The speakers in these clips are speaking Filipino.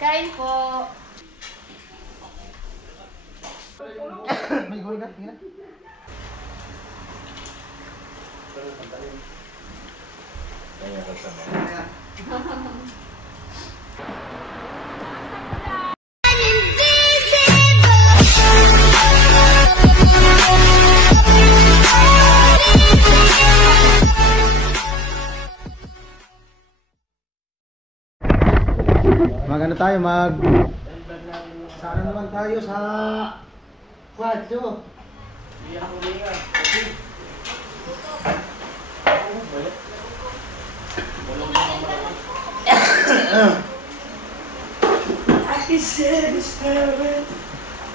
Kain po. May gawin na, tingnan. Kaya kasama. Mag-ano tayo, Sana naman tayo sa kwadyo. I can see the spirit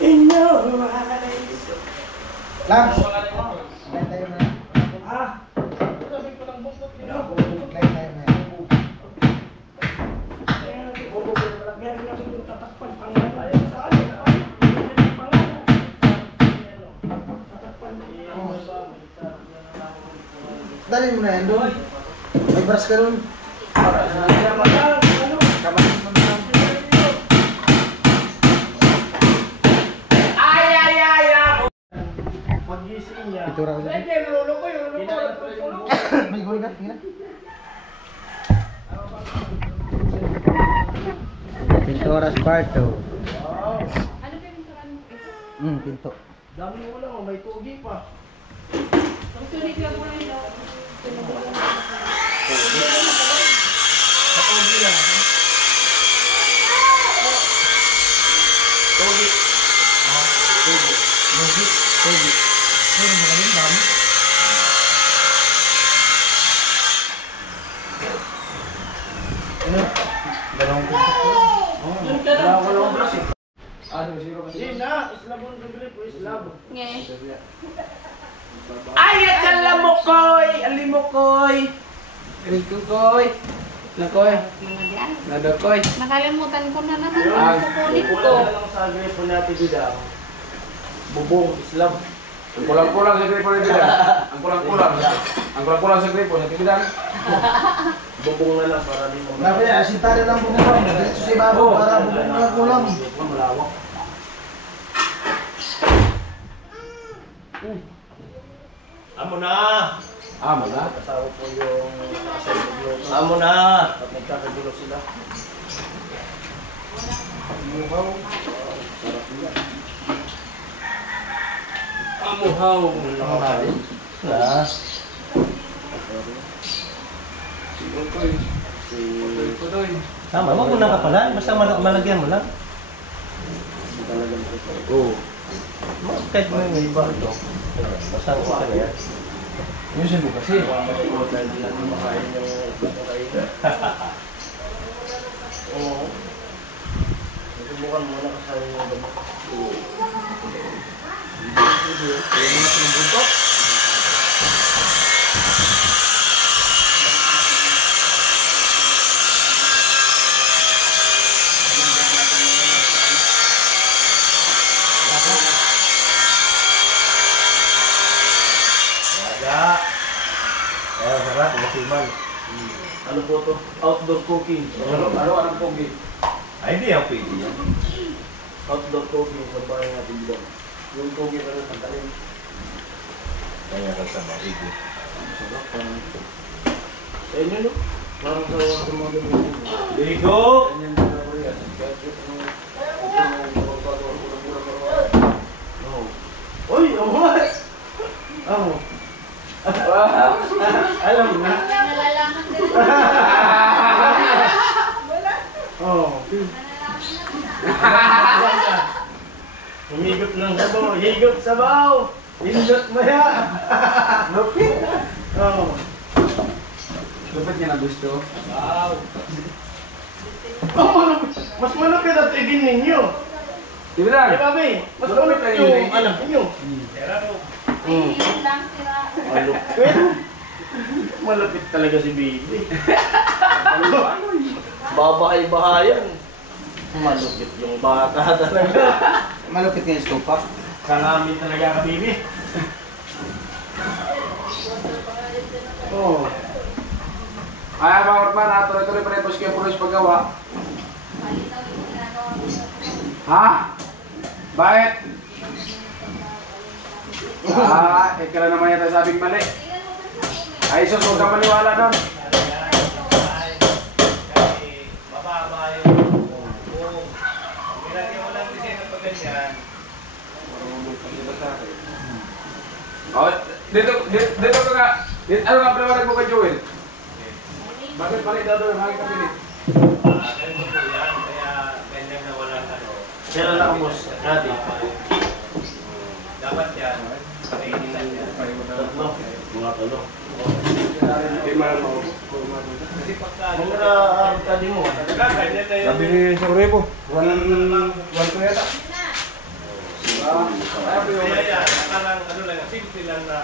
in your eyes. Lang! Kain tayo na. Ah! Kain tayo na. Dali mo na yan doon. May brush ka doon. Kamasin mo na. Pag-gising niya. Ito raw doon. May gawin na, tingnan. Pinturas Parto. Ano ba yung pinturan mo? Pinto. Dami mo lang, may tugi pa. Ang tulig lang mo rin daw. Tugi lang. Tugi. Tugi. Meron mo kanina, dami. Ano? Dalawang pinto. Dalawang brush eh. Ano, zero kasi. Hindi na, islabon ka grip o islab. Nge. Ay, at alamokoy! Alimokoy! Rikukoy! Nakoy! Mga diyan. Nadakoy! Nakalimutan ko na naman Ah, yung kukunin ko. kulang na lang sa gripo natin dito. Bubong, islab. Ang kulang-kulang sa gripo na bidan. Ang kulang-kulang sa gripo na bidan. Bubong na lang para di mo. Grabe, asintarin lang bumubang. Diretso sa ibabaw para bubong na kulang. Malawak. Amo na! Amo na. Kasama po yung asay. Amo na! At nagkakagulo sila. Muhaw. Sarap nila. Amuhaw! Nakakain. Na. Tutoy. Tama, maguna ka pala. Basta malagyan mo lang. Talagang ito. Oo. Kahit mo yung iba ito. Basta ang okay na yan. Ayusin mo kasi. Dahil di natin makain yung pagkakain. Oo. Subukan muna kasi yung gamot. Kaya mo natin yung buntot. Kaya sarap, masiman. Ano po to? Outdoor cooking. Anong pogi? Ay, di ang pwede yan. Outdoor cooking sa bahay natin dito. Yung cooking na rin tanggalin. Kaya kasama. Igi. Sarap parang. Sa inyo no? Parang sa mga ganyan. Ligo! Ganyan din na rin. Uy! Oh! Oh! Alam mo na? Nalalaman din. Oh. Humigop ng sabaw. Higop sabaw. Hindot maya. Lupit. Oh. Dapat niya na gusto. Wow. Oh, mas malupit at igin ninyo. Di ba? Eh, babi, mas Malupit malupit na yun, yung eh. anak ninyo. Ay, yun lang sira. Malupit. Malupit talaga si Bibi. Babahay-bahayan. Malupit yung bata talaga. Malupit nga yung stupa. Kanami talaga ka, Bibi. Oh. Kaya bawat man, tuloy-tuloy pa rin po siya pulis paggawa. Palitaw yung sira. Ha? Bakit? Ikaw na naman yata sabing mali. Ay, sus, huwag kang maniwala doon. Mababa yung kung nilagyan mo lang design na pagganyan. Oh, dito ka nga. Ano nga pinawalag mo kay Joel? Bakit mali daw doon ang hangin kapilit? Ganito po yan, kaya ganyan na walang ano. Pero nakabos, dati. Dapat yan, painitan yan. Tatlo. Mga talo. Hindi mo. Kasi pagka... Kung na-tadi mo. Ganyan na yun. Sabi ni Sorrebo, 1 yata. Kaya yan, parang ano lang, simple lang na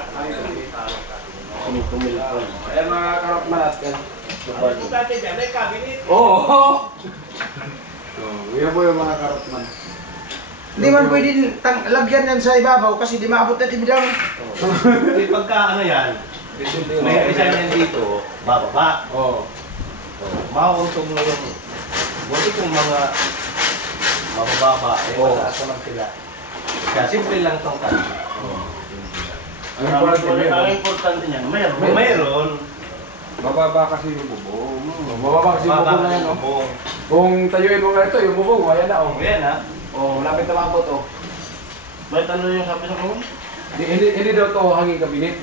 Ayan mga karap malat yan. Kung dati dyan, may cabinet. Oo! Yan po yung mga karap man. Hindi man pwede lagyan yan sa ibabaw kasi di maabot na tibidang. Kasi pagka ano yan, may isa yan dito, bababa. Oo. Mauuntog mo yung buti kung mga mabababa, mataas naman sila. Kaya simple lang itong kanto. Ang importante niyan, mayroon. Mababa kasi yung bubong. Mababa kasi yung bubong na yan, no? Kung tayuin mo nga ito, yung bubong, ayan na, oh. Ayan ha. Oh, lapit na mabot, oh. May tanong yung sabi sa kanya? Hindi daw to hanging kabinet.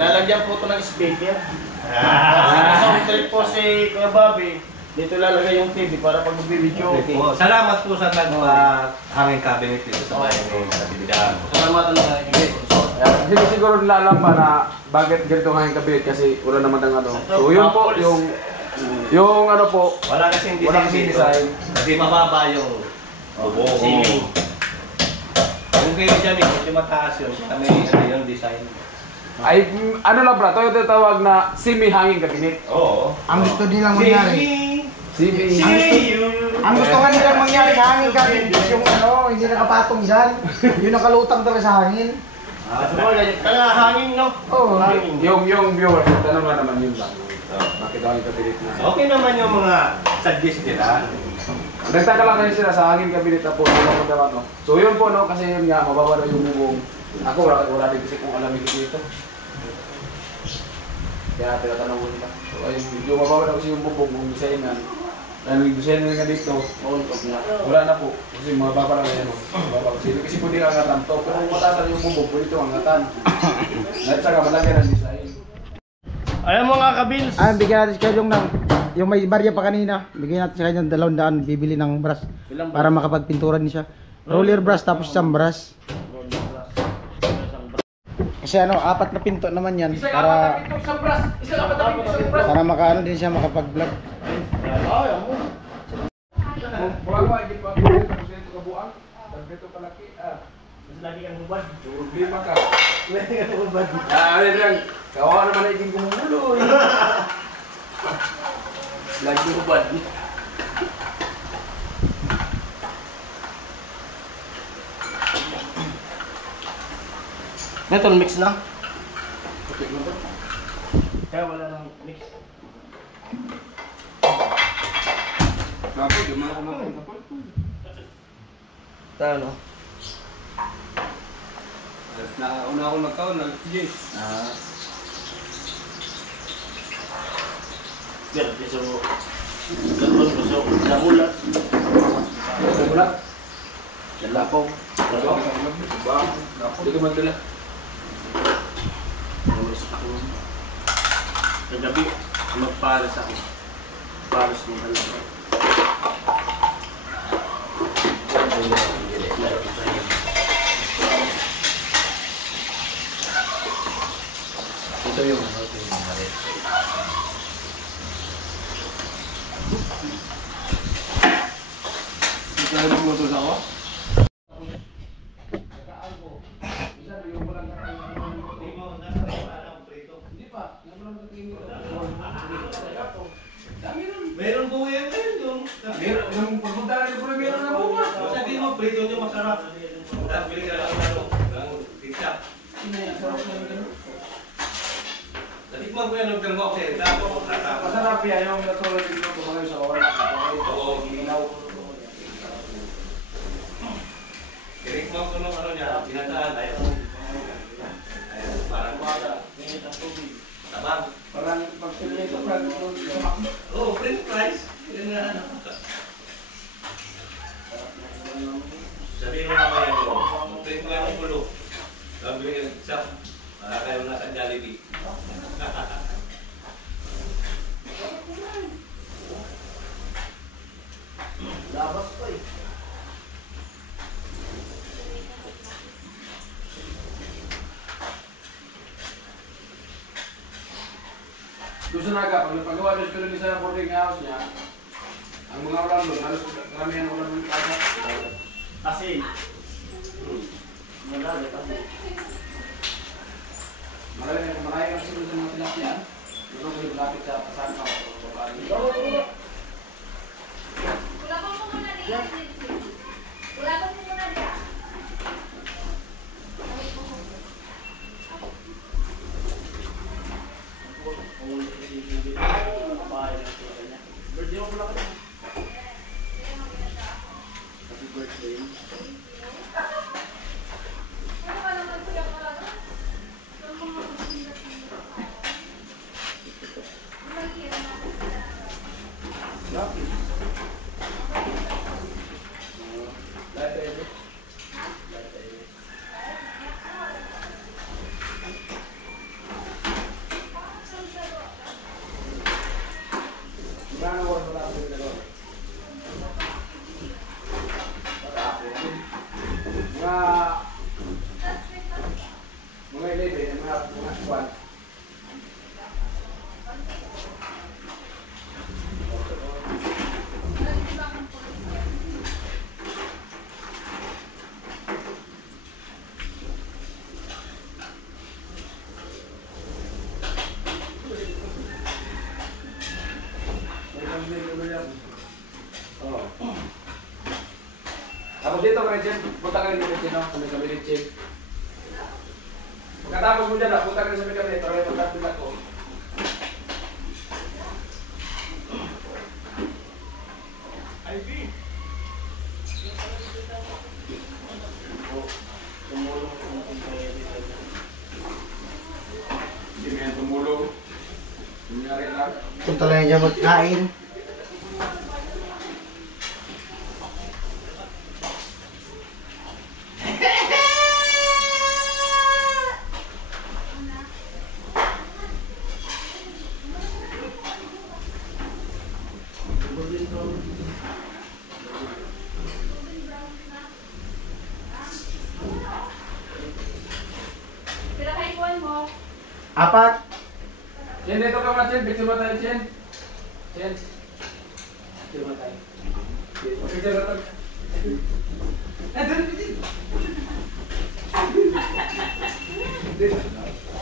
Lalagyan po ito ng speaker. Isang trip po si Kuya Bobby. Dito lalagay yung TV para pag magbibideo. Oh, salamat po sa nag-hanging cabinet dito sa bahay sa Bibidaan. Salamatan na kayo. Hindi siguro nila alam ba na bakit ganito hanging kabinet kasi wala naman ng ano. So yun po, yung ano po, Wala kasing wala design kasing dito. design. Kasi mababa yung bubong. Ceiling. Kung kayo dyan, medyo mataas yun. Kami ano yung design. Ay, ano lang bro, ito yung tatawag na semi-hanging kabinet. Oo. Ang gusto nilang mangyari. Semi. Ang gusto nga nilang mangyari sa hangin cabinet is yung ano, hindi nakapatong dyan. Yung nakalutang talaga sa hangin. Kaya hangin, no? Oo. Hangin. Yung viewer, tanong na naman yun lang. Bakit hanging kabinet na? Okay naman yung mga suggest nila. Nagtaka lang kasi sila sa hanging kabinet na po, wala mo daw ano. So yun po no, kasi yun nga, mababa daw yung bubong. Ako wala din kasi kung alam dito. Kaya tinatanong ko nila. So ayun, medyo mababa daw kasi yung bubong, kung designan. Dahil yung design nga dito, Mauntog na. wala na po. Kasi mababa lang yan. Mababa kasi pwede angatan to. Pero kung matasan yung bubong, pwede ito angatan. At saka malagyan ng design. Ayan mga kabils. Bigyan natin si Kajong ng yung may barya pa kanina. Bigyan natin si Kajong 200 bibili ng brush para makapagpinturan niya siya. Roller brush tapos isang brush. Kasi ano, 4 na pinto naman yan para makaano din siya makapag-vlog. Buang mo, hindi pa dito kabuang. Dito palaki. Lagi kang hubad. Problema ka. Lagi kang hubad. Ano lang, kawawa naman na iging kumulo. Lagi hubad. Metal mix na? Kaya wala nang mix. Kapag, yung mga kumakain kapag. Ano? Una akong nagkaon, nag-yes. Pero piso ganun piso namulat. Wala. Lalapaw. Hindi ko magdala. Kagabi magpares ako. Pares mo talaga. Ito yung ano, ito yung mali. Kaya mo mo ito sa ako? Meron po yan yung Pagpunta na yung meron na bunga. sabi mo, prito nyo masarap. Bili ka lang ng pizza. Natikman ko yan ng termo kasi tapos Masarap yan yung natulog dito kung mga sa oras. Oo. Ginaw. Sabihin mo naman yan mo. Print mo yung pulo. Sabi ko yung isa. Kayo nasa Jollibee. Labas ko eh. Doon sa Naga, pag napagawa doon pero sa boarding house niya, ang mga ulam doon, halos karamihan ng ulam doon kaya. Asin. Malala kasi. Marami ang siguro sa mga tilapia. Doon ko lapit sa pasaka o babae. Wala pa mo muna diyan. Wala pa mo muna diyan. Birthday mo pala ka. Happy birthday. Ano ka naman siya pala? Lucky. Lahat tayo. Mga oras na ako dito. Mga 11, mga squad. Tapos dito ka rin, Chen. Punta ka rin dito, Chen, no? Sa may kabinet, Chen. Pagkatapos mo dyan, punta ka rin sa may kabinet. Para may pagkatapos ako. Hindi mo yan tumulong. Nangyari lang. Punta lang dyan magkain. Pinakaikuan mo. Apat. Chen, dito ka muna, Chen. Picture mo tayo, Chen. Chen. Picture mo tayo. Picture mo tayo.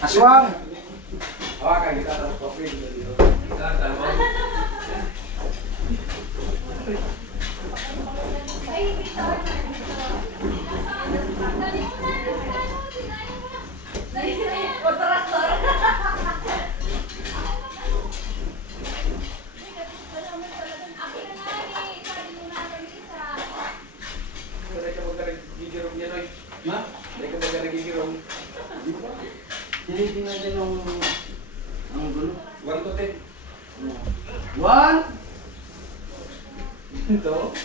Aswang. Hawakan kita tapos coffee dito. Ay, dito. Dali mo na. Dali mo na. Kontraktor. Ako na nga eh. Sabi mo na kami isa. Dali ka magkarigigirong yan, oy. Ma? Dali ka magkarigigirong. Tinitingnan din ang gulo. 1 to 10. 1. Ito.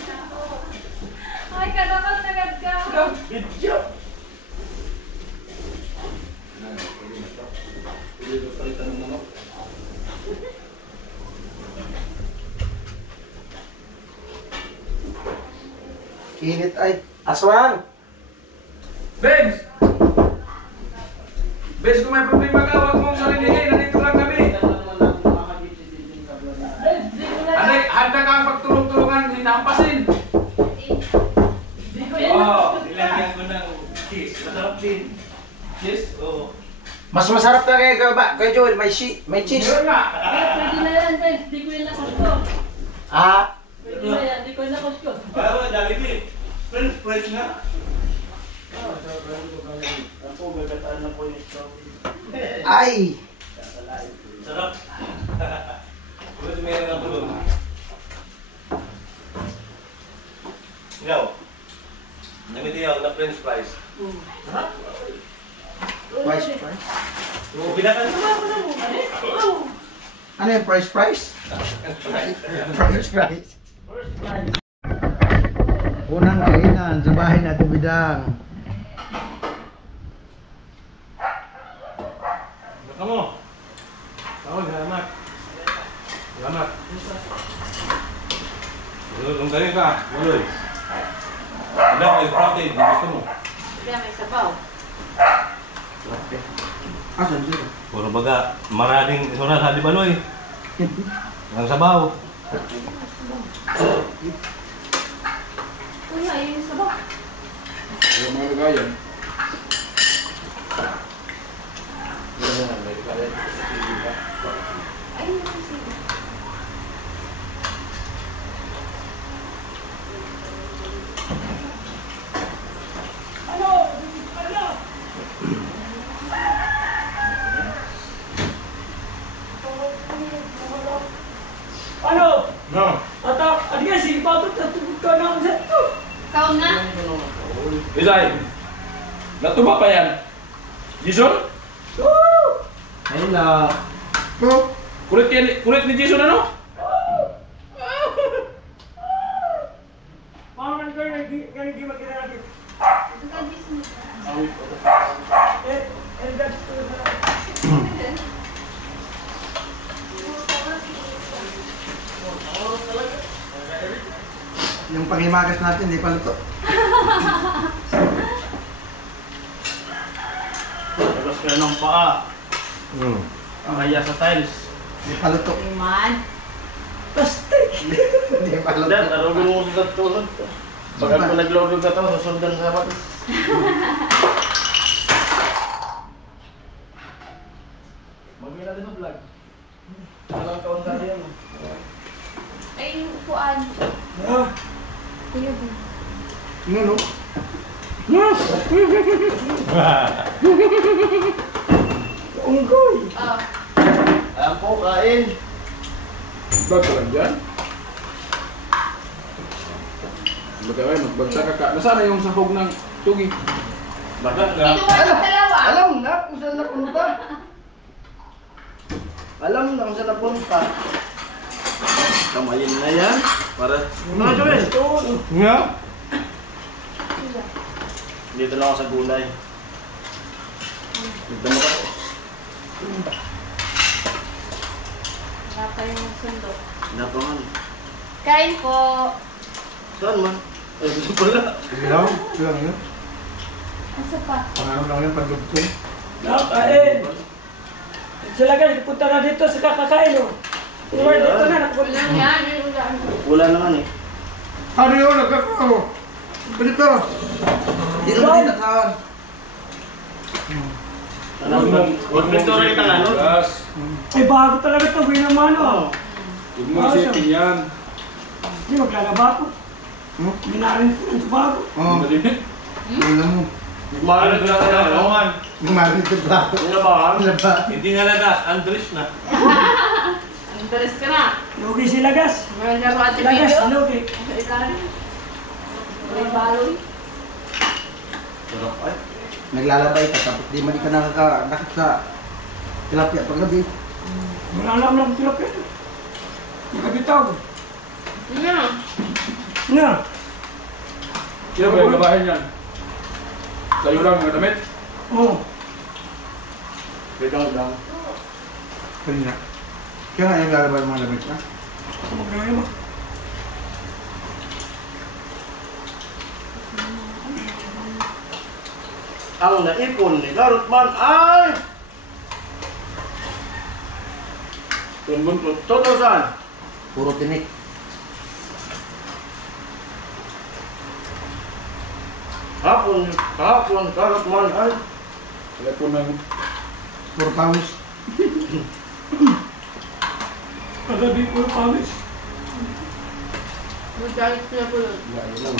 Ay, kadapat nagad ka. Good job. Pwede ito palitan ng manok. Init ay. Aswang. Benz! Benz, kung may problema ka, huwag mong sarilihin. Nandito lang kami. Handa ka ang pagtulong-tulungan, hinahampasin. Oo, nilagyan ko ng cheese. Masarap din. Cheese? Oo. Mas masarap na kay Joel. May cheese. Meron nga. Pwede na yan, Ben. Di ko yan nakusko. Ah. Pwede na yan, di ko yan nakusko. Wala, Jollibee. French fries nga. Ako, gagataan na po yung strawberry. Ay. Sarap. Buti meron ako doon. Ikaw? Namitiyaw na French fries. Price. Binakan mo. Ano yung price? First prize. Unang kainan sa bahay natin Bidang. Baka mo. Salamat. Salamat. Kung galing ka, Maloy. Ada, may protein. Gusto mo? Kaya may sabaw. Asan dito? Puro baga, maraming surat sa di Maloy. Ang sabaw. Kuya, yun yung sabaw. Yung mga lagayan. Ay, yun yung sabaw. Ano? No. Ata, adiga si Papa tatugod ka na sa ito. Ikaw na. Isay! Natuba pa yan? Jason? Hello. Oh. Kulit ni Jason ano? Paano ka naging magkita natin? That's Yung pangimagas natin, hindi pa luto. Tapos kayo ng paa. Hmm. Kaya sa tiles. Hindi pa luto. Man. Hindi pa luto. Dan, arugin mo sa tulog. Pag ako naglogog na ito, susundan sa sapatos. Mag-ina din sa vlog. Walang taon ka yan. Ay, yung upuan. Kuya ba? Ano? unggoy. Ah. Ayan po, kain. Bag ka lang dyan. Magbagsa ka. Nasaan na yung sahog ng tugi? Baga Dito ba yung dalawa? Alam na kung saan napunta. Alam na kung saan napunta. Kamayin na yan. Para... Mga Joel! Nga? Dito lang ako sa gulay. Dito mo ka. Wala pa yung sundo. Napangan. Kain po. Saan man? Ay, gusto pala. Ilaw? Ilang yun? Asa pa? Pangano lang yun, pagdugtong. Nakain. Sila guys, punta na dito sa kakakain oh. Iwan dito na, nakapunta Walang yan. Yung ulan. Wala naman eh. Ano yun? Nagkakaw! Dito! Dito ba dito saan? Huwag pintura kita nga, no? Gas. Ay bago talaga ito, naman oh. Huwag mo isipin yan. Hindi maglalaba ako. Minarin ko ng bago. Oo. Maliit. Tingnan mo. Mahal na sa naman. Gumarin ito plato. Ano ba? Laba. Hindi nalaga. Andres na. Ang talas ka na. Lugi sila gas. Meron na ba ati Lagas, video? lugi. Sa ilalim. May baloy. Sarap ay. Naglalabay ka, tapos di man ka nakakakit sa tilapia paggabi. Wala alam lang tilapit. Nakabitaw. Ano? Na. Sino ba yung gabahin yan? Sa'yo lang mga damit? Oh. Bidang lang. Kanina. Kaya nga naglalabay ng mga lamig ka. Maglalaba. Ang naipon ni Garutman ay... Tungbun. 2,000. Puro tinik. Kahapon, Garutman ay... Telepon ng... Puro pawis. Kagabi ko yung pamis. Magalit sila po yun. Gaya lang.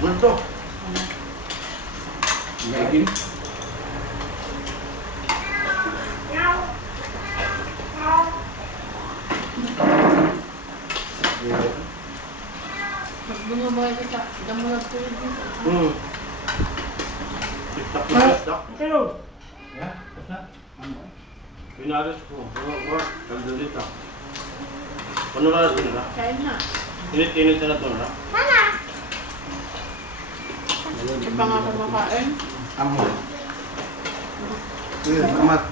Multo. Gaigin. Mas bumabay ka sa damulag po yun. Hmm. Pero, Pinaris ko. Kaldalita. Ano na natin na? Kain na. Init-init na ito na. Hindi pa nga kumakain. Amo. Salamat.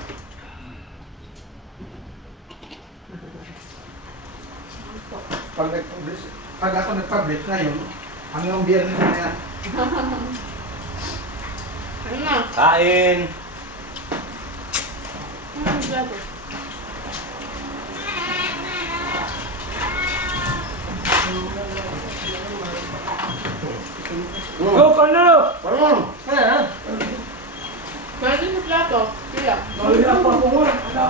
Pag ako nag-publish ngayon, hanggang biyernes na yan. Kain na. Kain! Ano plato? go ka na! Pwede sa plato. Kaya. Wala pa ako mo. Wala.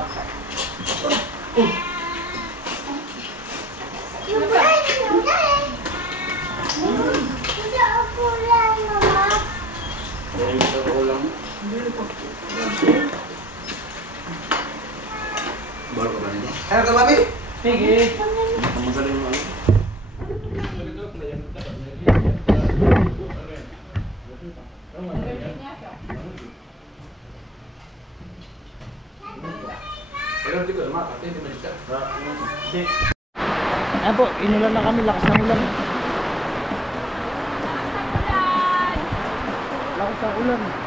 Kaya ito ko lang. Bago ba nito? Ano ka, Bobby? Sige. Ang magaling mo ano? Pero hindi ko naman, kasi hindi man siya. Ayan po, inulan na kami, lakas ng ulan. Lakas ng ulan.